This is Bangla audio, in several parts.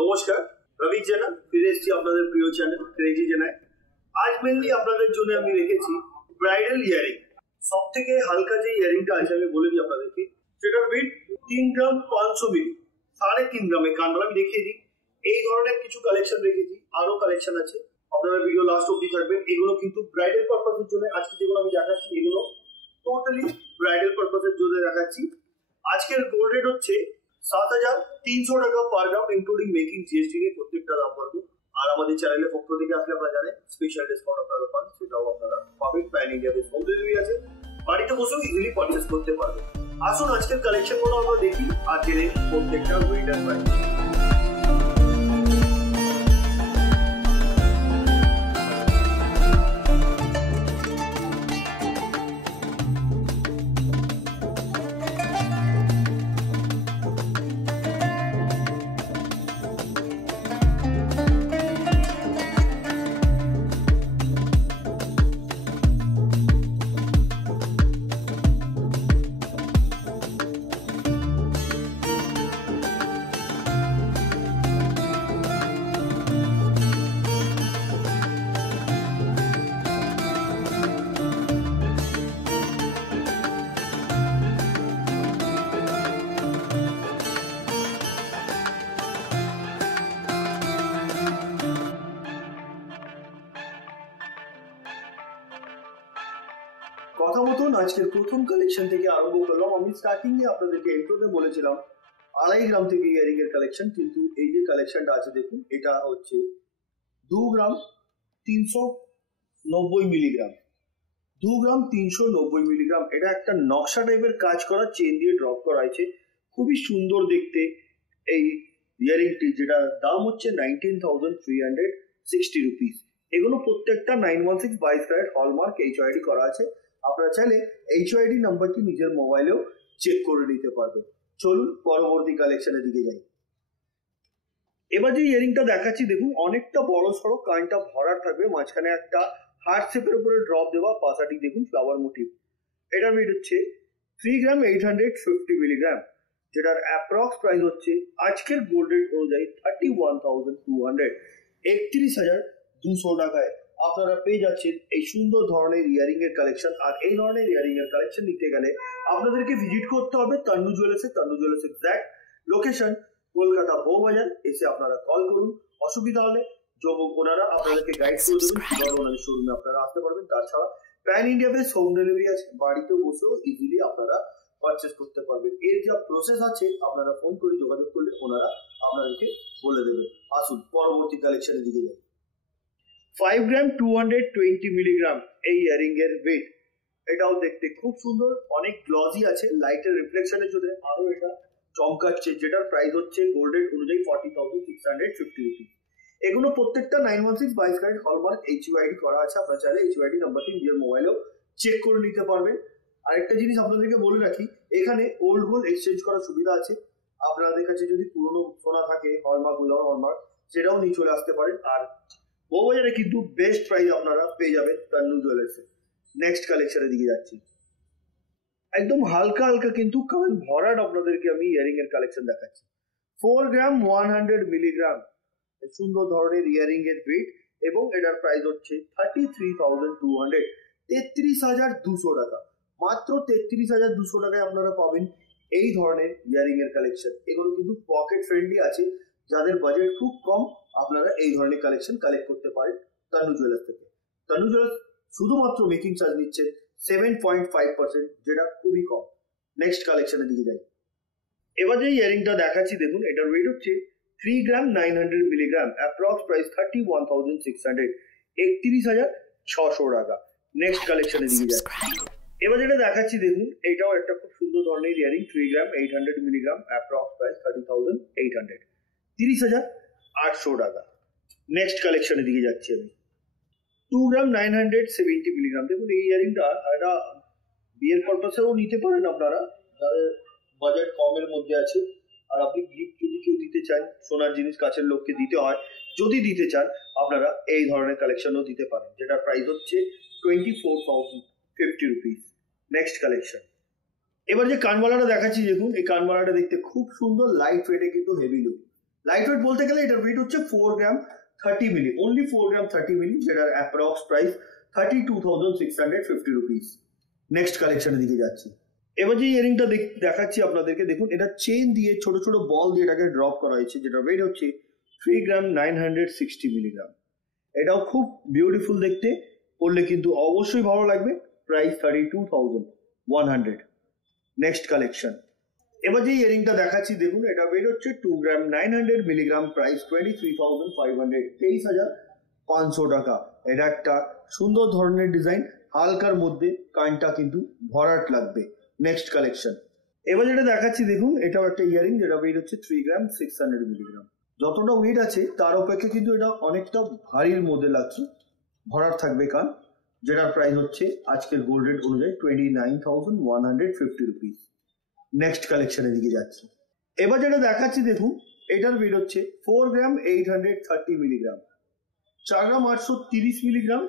নমস্কার, রবি জেনা ফিরে এসেছি আপনাদের প্রিয় চ্যানেল ক্রেজি জেনায়। আজ মেনলি আপনাদের জন্য আমি রেখেছি ব্রাইডাল ইয়ারিং। সব থেকে হালকা যে ইয়ারিংটা আছে আমি বলে দিই আপনাদেরকে, সেটার ওয়েট 3 গ্রাম 500 মিলি, 3.5 গ্রামে কানবালা আমি দেখিয়ে দিই। এই ধরনের কিছু কালেকশন রেখেছি, আরো কালেকশন আছে, আপনারা ভিডিও লাস্ট অব্দি থাকবেন। এগুলো কিন্তু ব্রাইডাল পারপাসের জন্য আজকে যেগুলো আমি দেখাচ্ছি এগুলো টোটালি ব্রাইডাল পারপাসের জন্য দেখাচ্ছি। আজকের গোল্ড রেট হচ্ছে 7,300 টাকা পার গ্রাম, ইনক্লুডিং মেকিং জিএসটি নিয়ে প্রত্যেকটা দাম বলবো। আর আমাদের চ্যানেলের পক্ষ থেকে আসলে আপনারা জানেন স্পেশাল ডিসকাউন্ট আপনারা পান, সেটাও আপনারা পাবেন। Pan India base home delivery আছে, বাড়িতে বসেও ইজিলি পারচেস করতে পারবেন। আসুন আজকের কালেকশন গুলো আমরা দেখি আর জেনে প্রত্যেকটা ওয়েটার প্রাইস। কথা মতন আজকের প্রথম কালেকশন থেকে আরম্ভ করলাম। আমি স্টার্টিং এ আপনাদেরকে ইন্ট্রোতে বলেছিলাম 2.5 গ্রাম থেকে ইয়ারিং এর কালেকশন, কিন্তু এই যে কালেকশনটা আছে দেখুন, এটা হচ্ছে 2 গ্রাম 390 মিলিগ্রাম। 2 গ্রাম 390 মিলিগ্রাম। এটা একটা নকশা টাইপের কাজ করা চেন দিয়ে ড্রপ করা আছে, খুবই সুন্দর দেখতে এই ইয়ারিংটি, যেটার দাম হচ্ছে 19,360 রুপিস। এগুলো প্রত্যেকটা 916 22 ক্যারেট হলমার্ক এইচওআইডি করা আছে। আপনারা চাইলে এইচওআইডি নাম্বারটি নিজের মোবাইলেও চেক করে নিতে পারবেন। চলুন পরবর্তী কালেকশনের দিকে যাই। এবার যে ইয়ারিংটা দেখাচ্ছি দেখুন, অনেকটা বড় সড়ো, কানটা ভরার থাকবে, মাঝখানে একটা হার্ট শেপের উপরে ড্রপ দেওয়া, পাশাটি দেখুন ফ্লাওয়ার মোটিভ। এটার ওয়েট হচ্ছে 3 গ্রাম 850 মিলিগ্রাম, যেটার অ্যাপ্রক্স প্রাইস হচ্ছে আজকের গোল্ড রেট অনুযায়ী 31,200, 31,200 টাকায় আপনারা পেয়ে যাচ্ছেন এই সুন্দর ধরনের ইয়ারিং এর কালেকশন। আর এই ধরনের ইয়ারিং এর কালেকশন নিতে গেলে আপনাদেরকে ভিজিট করতে হবে তান্নু জুয়েলার্সে। Tannu jewellers exact location Kolkata Bowbazar. এসে আপনারা কল করুন, অসুবিধা হলে ওনারা আপনাদেরকে গাইড করে দেবেন কিভাবে ওনাদের শোরুমে আপনারা আসতে পারবেন। তাছাড়া pan India base home delivery আছে, বাড়িতেও বসেও ইজিলি আপনারা পারচেস করতে পারবেন। এর যা প্রসেস আছে আপনারা ফোন করে যোগাযোগ করলে ওনারা আপনাদেরকে বলে দেবেন। আসুন পরবর্তী কালেকশনের দিকে যাই। 5 গ্রাম 220 মিলিগ্রাম এই ইয়ারিং এর ওয়েট। এটাও দেখতে খুব সুন্দর, অনেক গ্লজি আছে, লাইটের রিফ্লেকশনের জন্য আরো এটা চমকাচ্ছে, যেটার প্রাইস হচ্ছে গোল্ড রেট অনুযায়ী 40,650 রুপিস। এগুলো প্রত্যেকটা 916 22 ক্যারেট হলমার্ক এইচইউআইডি করা আছে। আপনারা চাইলে এইচইউআইডি নাম্বারটি নিজের মোবাইলেও চেক করে নিতে পারবেন। আরেকটা জিনিস আপনাদেরকে বলে রাখি, এখানে ওল্ড গোল্ড এক্সচেঞ্জ করার সুবিধা আছে। আপনাদের কাছে যদি পুরনো সোনা থাকে হলমার্ক উইদাউট হলমার্ক, সেটাও নিয়ে চলে আসতে পারেন। আর বউবাজারে কিন্তু বেস্ট প্রাইস আপনারা পেয়ে যাবেন তান্নু জুয়েলার্সে। নেক্সট কালেকশনের দিকে যাচ্ছি। একদম হালকা হালকা কিন্তু কান ভরাট আপনাদেরকে আমি ইয়ারিং এর কালেকশন দেখাচ্ছি। 4 গ্রাম 100 মিলিগ্রাম সুন্দর ধরনের ইয়ারিং এর ওয়েট, এবং এটার প্রাইস হচ্ছে 33,200, 33,200 টাকা। মাত্র 33,200 টাকায় আপনারা পাবেন এই ধরনের ইয়ারিং এর কালেকশন। এগুলো কিন্তু পকেট ফ্রেন্ডলি আছে, যাদের বাজেট খুব কম আপনারা এই ধরনের কালেকশন কালেক্ট করতে পারেন তান্নু জুয়েলার্স থেকে। তান্নু জুয়েলার্স শুধুমাত্র মেকিং চার্জ নিচ্ছেন 7.5%, যেটা খুবই কম। নেক্সট কালেকশনের দিকে যাই। এবার যে ইয়ারিংটা দেখাচ্ছি দেখুন, এটার ওয়েট হচ্ছে 3 গ্রাম 900 মিলিগ্রাম, অ্যাপ্রক্স প্রাইস 31,600, 31,600 টাকা। নেক্সট কালেকশনের দিকে যাই। এবার যেটা দেখাচ্ছি দেখুন, এটাও একটা খুব সুন্দর ধরনের ইয়ারিং, 3 গ্রাম 800 মিলিগ্রাম, অ্যাপ্রক্স প্রাইস 30,800, 30,800 টাকা। নেক্সট কালেকশনের দিকে যাচ্ছি আমি। 2 গ্রাম 970 মিলিগ্রাম। দেখুন এই ইয়ারিংটা একটা বিয়ের পারপাসেও নিতে পারেন আপনারা, যাদের বাজেট কমের মধ্যে আছে। আর আপনি গিফট যদি কেউ দিতে চান, সোনার জিনিস কাছের লোককে দিতে হয়, যদি দিতে চান আপনারা এই ধরনের কালেকশনও দিতে পারেন, যেটার প্রাইস হচ্ছে 24,050 রুপিস। Next collection. এবার যে কানবালাটা দেখাচ্ছি দেখুন, এই কানবালাটা দেখতে খুব সুন্দর, লাইট ওয়েটে কিন্তু হেভি লুক। লাইট ওয়েট বলতে গেলে এটার ওয়েট হচ্ছে 4 গ্রাম 30 মিলি, অনলি 4 গ্রাম 30 মিলি, যেটার অ্যাপ্রক্স প্রাইস 32,650 রুপিস। নেক্সট কালেকশনের দিকে যাচ্ছি। এবার যে ইয়ারিংটা দেখাচ্ছি আপনাদেরকে, দেখুন এটা চেন দিয়ে ছোট ছোট বল দিয়ে এটাকে ড্রপ করা হয়েছে, যেটা ওয়েট হচ্ছে 3 গ্রাম 960 মিলিগ্রাম। এটাও খুব বিউটিফুল দেখতে, পড়লে কিন্তু অবশ্যই ভালো লাগবে। প্রাইস 32,100। Next collection. এবার যে ইয়ারিংটা দেখাচ্ছি দেখুন, এটা ওয়েট হচ্ছে 2 গ্রাম 900 মিলিগ্রাম, প্রাইস 23,500, 23,500 টাকা। এটা একটা সুন্দর ধরনের ডিজাইন, হালকার মধ্যে, কানটা কিন্তু ভরাট লাগবে। Next collection. এবার যেটা দেখাচ্ছি দেখুন, এটাও একটা ইয়ারিং, যেটা ওয়েট হচ্ছে 3 গ্রাম 600 মিলিগ্রাম। যতটা ওয়েট আছে তার অপেক্ষা কিন্তু এটা অনেকটা ভারীর মধ্যে লাগছে, ভরাট থাকবে কান, যেটার প্রাইস হচ্ছে আজকের গোল্ড রেট অনুযায়ী 29,150 রুপিস। নেক্সট কালেকশনের দিকে যাচ্ছি। এবার যেটা দেখাচ্ছি দেখুন, এটার ওয়েট হচ্ছে 4 গ্রাম 830 মিলিগ্রাম, 4 গ্রাম 830 মিলিগ্রাম,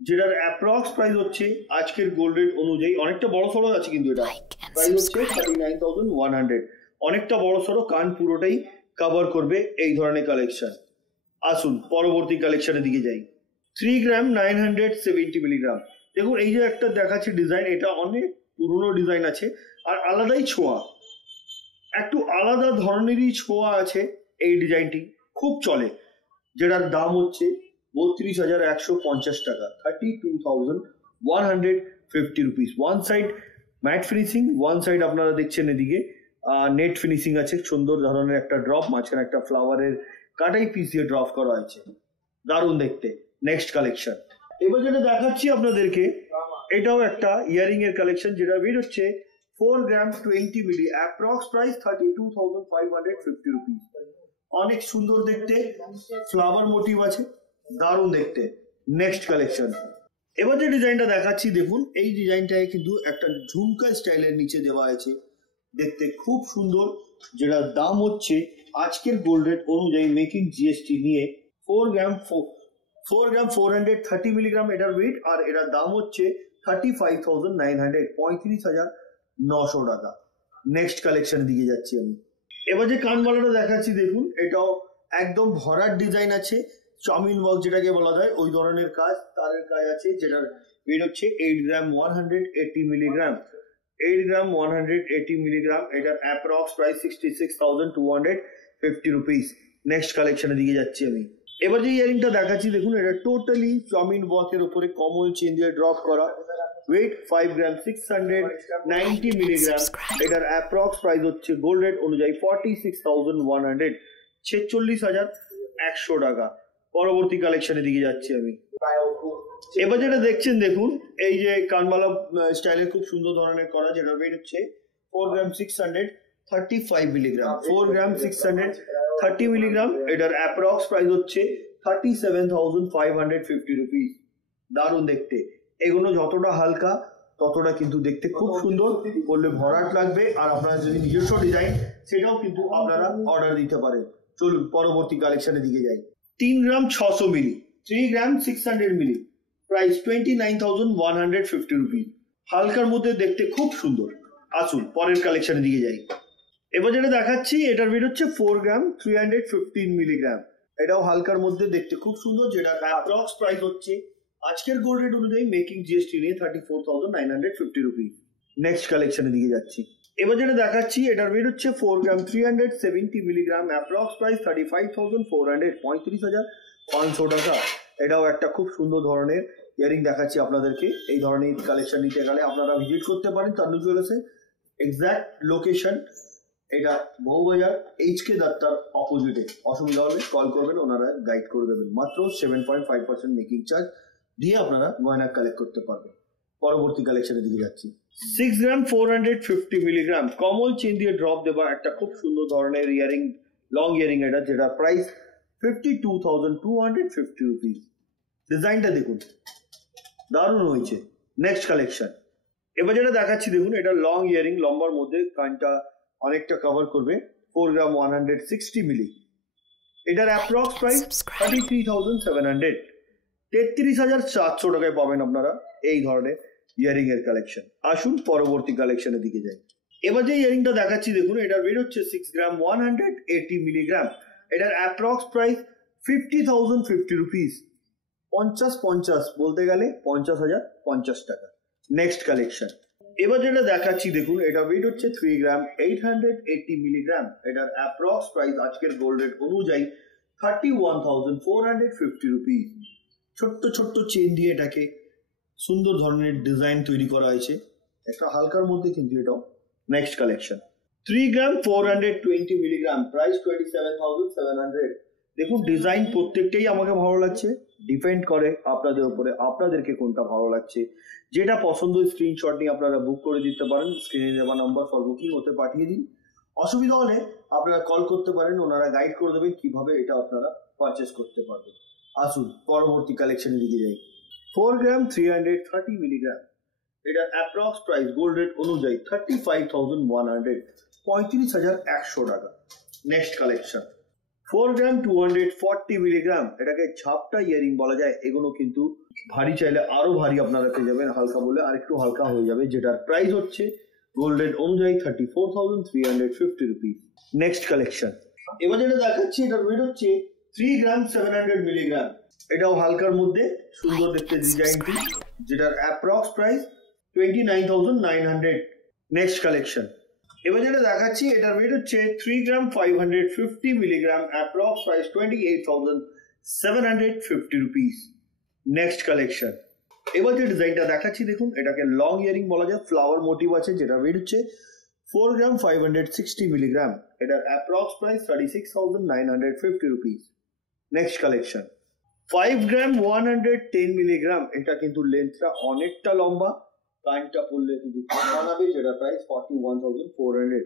যেটার অ্যাপ্রক্স প্রাইস হচ্ছে আজকের গোল্ড রেট অনুযায়ী অনেকটা বড় সড়ো আছে, কিন্তু এটা প্রাইস হচ্ছে 39,100। অনেকটা বড় সড়ো, কান পুরোটাই কভার করবে এই ধরনের কালেকশন। আসুন পরবর্তী কালেকশনের দিকে যাই। 3 গ্রাম 970 মিলিগ্রাম। দেখুন এই যে একটা দেখাচ্ছি ডিজাইন, এটা অনেক পুরনো ডিজাইন আছে আর আলাদাই ছোঁয়া, একটু আলাদা ধরনেরই ছোঁয়া আছে এই ডিজাইনটি, খুব চলে, যেটার দাম হচ্ছে 32,150 টাকা, 32,150 rupees. One side mat finishing, one side আপনারা দেখছেন এদিকে নেট ফিনিশিং আছে, সুন্দর ধরনের একটা ড্রপ, মাঝখানে একটা ফ্লাওয়ারের কাটাই পিস দিয়ে ড্রপ করা হয়েছে, দারুণ দেখতে। Next collection. এবার যেটা দেখাচ্ছি আপনাদেরকে, এটাও একটা ইয়ারিং এর কালেকশন, যেটা ওয়েট হচ্ছে 4 গ্রাম 20 মিলি, অ্যাপ্রক্স প্রাইস 32,550 রুপিস। অনেক সুন্দর দেখতে, ফ্লাওয়ার মোটিভ আছে, দারুণ দেখতে। Next collection. এবার যে ডিজাইনটা দেখাচ্ছি দেখুন, এই ডিজাইনটায় কিন্তু একটা ঝুমকা স্টাইলের নিচে দেওয়া আছে, দেখতে খুব সুন্দর, যেটার দাম হচ্ছে আজকের গোল্ড রেট অনুযায়ী মেকিং জিএসটি নিয়ে 4 গ্রাম 430 মিলিগ্রাম এটার ওয়েট, আর এটার দাম হচ্ছে 35,900, 35,900 টাকা। নেক্সট কালেকশনের দিকে যাচ্ছি আমি। এবার যে কানবালাটা দেখাচ্ছি দেখুন, এটাও একদম ভরাট ডিজাইন আছে, চাউমিন ওয়ার্ক যেটাকে বলা যায় ওই ধরনের কাজ, তারের কাজ আছে, যেটার ওয়েট হচ্ছে 8 গ্রাম 180 মিলিগ্রাম, 8 গ্রাম 180 মিলিগ্রাম। এটার অ্যাপ্রক্স প্রাইস 66,250 রুপিস। নেক্সট কালেকশনের দিকে যাচ্ছি আমি। এবার যে ইয়ারিংটা দেখাচ্ছি দেখুন, এটা টোটালি চাউমিন ওয়ার্কের উপরে কমল চেন দিয়ে ড্রপ করা, ওয়েট 5 গ্রাম 690 মিলিগ্রাম। এটার অ্যাপ্রক্স প্রাইস হচ্ছে গোল্ড রেট অনুযায়ী 46,100, 46,100 টাকা। পরবর্তী কালেকশনের দিকে যাচ্ছি আমি। এবার যেটা দেখছেন দেখুন, এই যে কানবালা স্টাইলের খুব সুন্দর ধরনের করা, যেটা ওয়েট হচ্ছে 4 গ্রাম 635 মিলিগ্রাম, 4 গ্রাম 630 মিলিগ্রাম। এটার অ্যাপ্রক্স প্রাইস হচ্ছে 37,550 রুপিস। দারুণ দেখতে, এগুলো যতটা হালকা ততটা কিন্তু দেখতে খুব সুন্দর, করলে ভরাট লাগবে। আর আপনারা যদি নিজস্ব ডিজাইন, সেটাও কিন্তু আপনারা অর্ডার দিতে পারেন। চলুন পরবর্তী কালেকশনের দিকে যাই। 3 গ্রাম 600 মিলি, 3 গ্রাম 600 মিলি, প্রাইস 29,150 রুপিস। হালকার মধ্যে দেখতে খুব সুন্দর। আসুন পরের কালেকশনের দিকে যাই। এবার যেটা দেখাচ্ছি, এটার ওয়েট হচ্ছে 4 গ্রাম 315 মিলিগ্রাম। এটাও হালকার মধ্যে দেখতে খুব সুন্দর, যেটা অ্যাপ্রক্স প্রাইস হচ্ছে আজকের গোল্ড রেট অনুযায়ী মেকিং জিএসটি নিয়ে 34,950 রুপিস। নেক্সট কালেকশনের দিকে যাচ্ছি। এবার যেটা দেখাচ্ছি, এটার ওয়েট হচ্ছে 4 গ্রাম 370 মিলিগ্রাম, অ্যাপ্রক্স প্রাইস 35,400, 35,500 টাকা। এটাও একটা খুব সুন্দর ধরনের ইয়ারিং দেখাচ্ছি আপনাদেরকে। এই ধরনের কালেকশন নিতে গেলে আপনারা ভিজিট করতে পারেন তান্ডু জুয়েলার্সে। এক্সাক্ট লোকেশন এটা বহুবাজার HK দত্তার অপোজিটে। অসুবিধা হলে কল করবেন, ওনারা গাইড করে দেবেন। মাত্র 7.5% মেকিং চার্জ দিয়ে আপনারা গয়না কালেক্ট করতে পারবেন। পরবর্তী কালেকশনের দিকে যাচ্ছি। 6 গ্রাম 450 মিলিগ্রাম, কমল চেন দিয়ে ড্রপ দেওয়া একটা খুব সুন্দর ধরনের ইয়ারিং, লং ইয়ারিং এটা, যেটা প্রাইস 52,250 রুপিস। ডিজাইনটা দেখুন, দারুণ হয়েছে। Next collection. এবার যেটা দেখাচ্ছি দেখুন, এটা লং ইয়ারিং, লম্বার মধ্যে, কানটা অনেকটা কভার করবে, 4 গ্রাম 160 মিলি। এটার অ্যাপ্রক্স প্রাইস 33,700, 33,400 টাকায় পাবেন আপনারা এই ধরনের ইয়ারিং এর কালেকশন। আসুন পরবর্তী কালেকশনের দিকে যাই। এবার যে ইয়ারিংটা দেখাচ্ছি দেখুন, এটার ওয়েট হচ্ছে 6 গ্রাম 180 মিলিগ্রাম, এটার অ্যাপ্রক্স প্রাইস 50,050 রুপিস। 50 বলতে গেলে 50,050 টাকা। নেক্সট কালেকশন, এবার যেটা দেখাচ্ছি দেখুন, এটা ওয়েট হচ্ছে 3 গ্রাম 880 মিলিগ্রাম। এটার অ্যাপ্রক্স প্রাইস আজকের গোল্ড রেট অনুযায়ী 31,450 রুপিস। ছোট্ট ছোট্ট চেন দিয়ে এটাকে সুন্দর ধরনের ডিজাইন তৈরি করা হয়েছে, একটা হালকার মধ্যে কিন্তু এটাও। নেক্সট কালেকশন, 3 গ্রাম 420 মিলিগ্রাম, প্রাইস 27,700। দেখুন ডিজাইন প্রত্যেকটাই আমাকে ভালো লাগছে, ডিপেন্ড করে আপনাদের উপরে, আপনাদেরকে কোনটা ভালো লাগছে। যেটা পছন্দ স্ক্রিনশট নিয়ে আপনারা বুক করে দিতে পারেন, স্ক্রিনে দেওয়া নাম্বার ফর বুকিং হতে পাঠিয়ে দিন। অসুবিধা হলে আপনারা কল করতে পারেন, ওনারা গাইড করে দেবেন কিভাবে এটা আপনারা পারচেস করতে পারবেন। আসুন পরবর্তী কালেকশনের দিকে যাই। 4 গ্রাম 330 মিলিগ্রাম, এটার অ্যাপ্রক্স প্রাইস গোল্ড রেট অনুযায়ী 35,100, 35,100 টাকা। নেক্সট কালেকশন, 4 গ্রাম 240 মিলিগ্রাম, এটাকে ঝাপটা ইয়ারিং বলা যায়। এগুলো কিন্তু ভারী চাইলে আরো ভারী আপনারা পেয়ে যাবেন, হালকা বলে আর একটু হালকা হয়ে যাবে, যেটার প্রাইস হচ্ছে গোল্ড রেট অনুযায়ী 34,350 রুপিস। নেক্সট কালেকশন, এবার যেটা দেখাচ্ছি এটার ওয়েট হচ্ছে 3 গ্রাম 700 মিলিগ্রাম। এটাও হালকার মধ্যে, সুন্দর দেখতে ডিজাইনটি, যেটার অ্যাপ্রক্স প্রাইস 29,900। নেক্সট কালেকশন, এবার যেটা দেখাচ্ছি এটার ওয়েট হচ্ছে 3 গ্রাম 550 milligram, approx price 28,750 rupees. Next collection, এবার যে ডিজাইনটা দেখাচ্ছি দেখুন, এটাকে লং ইয়ারিং বলা যায়, ফ্লাওয়ার মোটিভ আছে, যেটা ওয়েট হচ্ছে 4 গ্রাম 560 মিলিগ্রাম। এটার approx price 36,950 rupees. Next collection, 5 গ্রাম 110 মিলিগ্রাম, এটা কিন্তু লেন্থটা অনেকটা লম্বা, কানটা পড়লে কিন্তু বানাবে, যেটা প্রাইস 41,400।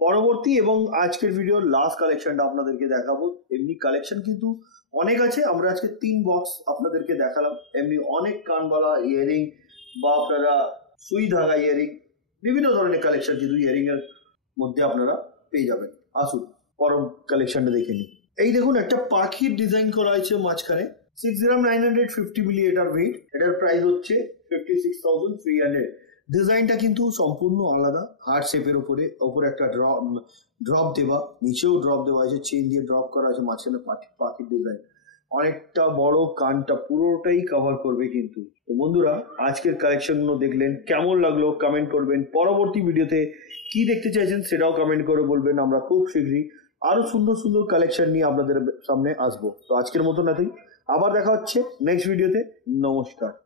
পরবর্তী এবং আজকের ভিডিওর লাস্ট কালেকশনটা আপনাদেরকে দেখাবো। এমনি কালেকশন কিন্তু অনেক আছে, আমরা আজকে 3 বক্স আপনাদেরকে দেখালাম। এমনি অনেক কানবালা ইয়ারিং বা আপনারা সুই ধাগা ইয়ারিং, বিভিন্ন ধরনের কালেকশন কিন্তু ইয়ারিং এর মধ্যে আপনারা পেয়ে যাবেন। আসুন পরম কালেকশনটা দেখে নিই। এই দেখুন একটা পাখির ডিজাইন করা হয়েছে মাঝখানে, 6 গ্রাম 950 মিলি এটার ওয়েট। এটার প্রাইস হচ্ছে 56,300। ডিজাইনটা কিন্তু সম্পূর্ণ আলাদা, হার্ট শেপের ওপরে একটা ড্রপ দেওয়া, নিচেও ড্রপ দেওয়া আছে, চেন দিয়ে ড্রপ করা আছে, মাঝখানে পাখির ডিজাইন, অনেকটা বড়, কানটা পুরোটাই কভার করবে কিন্তু। তো বন্ধুরা আজকের কালেকশনগুলো দেখলেন, কেমন লাগলো কমেন্ট করবেন। পরবর্তী ভিডিওতে কি দেখতে চাইছেন সেটাও কমেন্ট করে বলবেন। আমরা খুব শীঘ্রই আরো সুন্দর সুন্দর কালেকশন নিয়ে আপনাদের সামনে আসবো। তো আজকের মতো এতই, আবার দেখা হচ্ছে নেক্সট ভিডিওতে। নমস্কার।